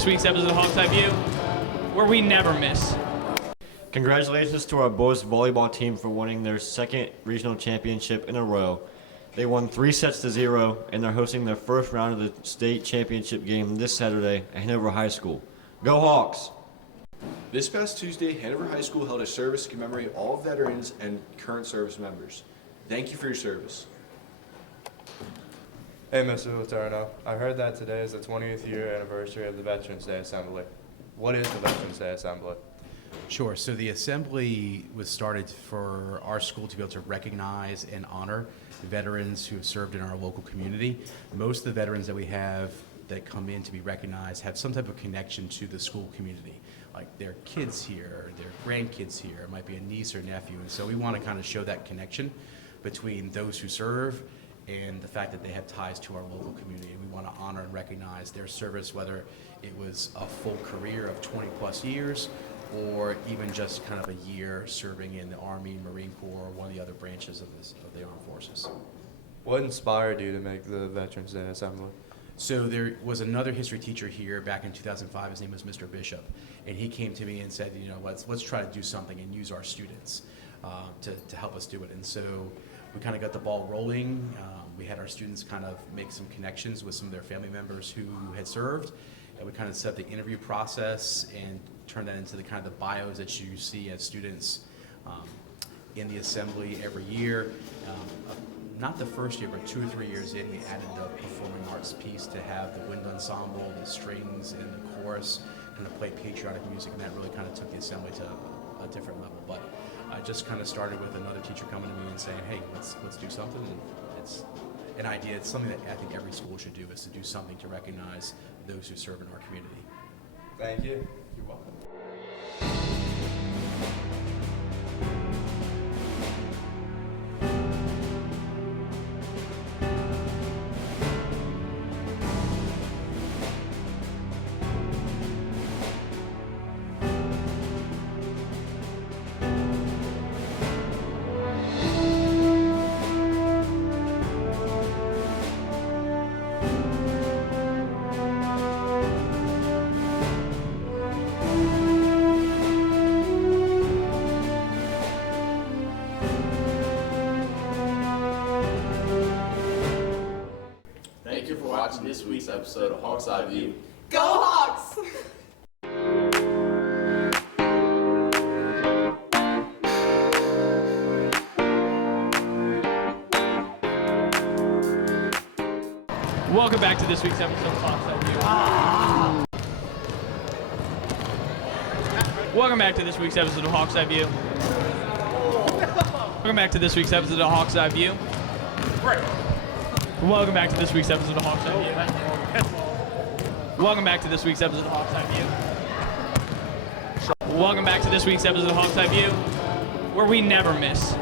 this week's episode of Hawks Eye View, where we never miss. Congratulations to our boys volleyball team for winning their second regional championship in a row. They won 3-0, and they're hosting their first round of the state championship game this Saturday at Hanover High School. Go Hawks! This past Tuesday, Hanover High School held a service to commemorate all veterans and current service members. Thank you for your service. Hey, Mr. Letourneau. I heard that today is the 20th year anniversary of the Veterans Day Assembly. What is the Veterans Day Assembly? Sure. So the assembly was started for our school to be able to recognize and honor veterans who have served in our local community. Most of the veterans that we have that come in to be recognized have some type of connection to the school community. Like their kids here, their grandkids here, it might be a niece or nephew. And so we want to kind of show that connection between those who serve and the fact that they have ties to our local community. We want to honor and recognize their service, whether it was a full career of 20 plus years or even just kind of a year serving in the Army, Marine Corps, or one of the other branches of the armed forces. What inspired you to make the Veterans Day Assembly? So there was another history teacher here back in 2005. His name was Mr. Bishop, and he came to me and said, you know, let's try to do something and use our students to help us do it. And so we kind of got the ball rolling. We had our students kind of make some connections with some of their family members who had served, and we kind of set the interview process and turned that into the kind of the bios that you see as students in the assembly every year. Not the first year, but 2 or 3 years in, we added the performing arts piece to have the wind ensemble, the strings, and the chorus, and to play patriotic music, and that really kind of took the assembly to a different level. But I just kind of started with another teacher coming to me and saying, hey, let's do something. And it's an idea. It's something that I think every school should do, is to do something to recognize those who serve in our community. Thank you. You're welcome. Thank you for watching this week's episode of Hawks Eye View. Go Hawks! Welcome back to this week's episode of Hawks Eye View. Welcome back to this week's episode of Hawks Eye View. Welcome back to this week's episode of Hawks Eye View. Welcome back to this week's episode of Hawks Eye View. Welcome back to this week's episode of Hawks Eye View. Welcome back to this week's episode of Hawks Eye View, where we never miss.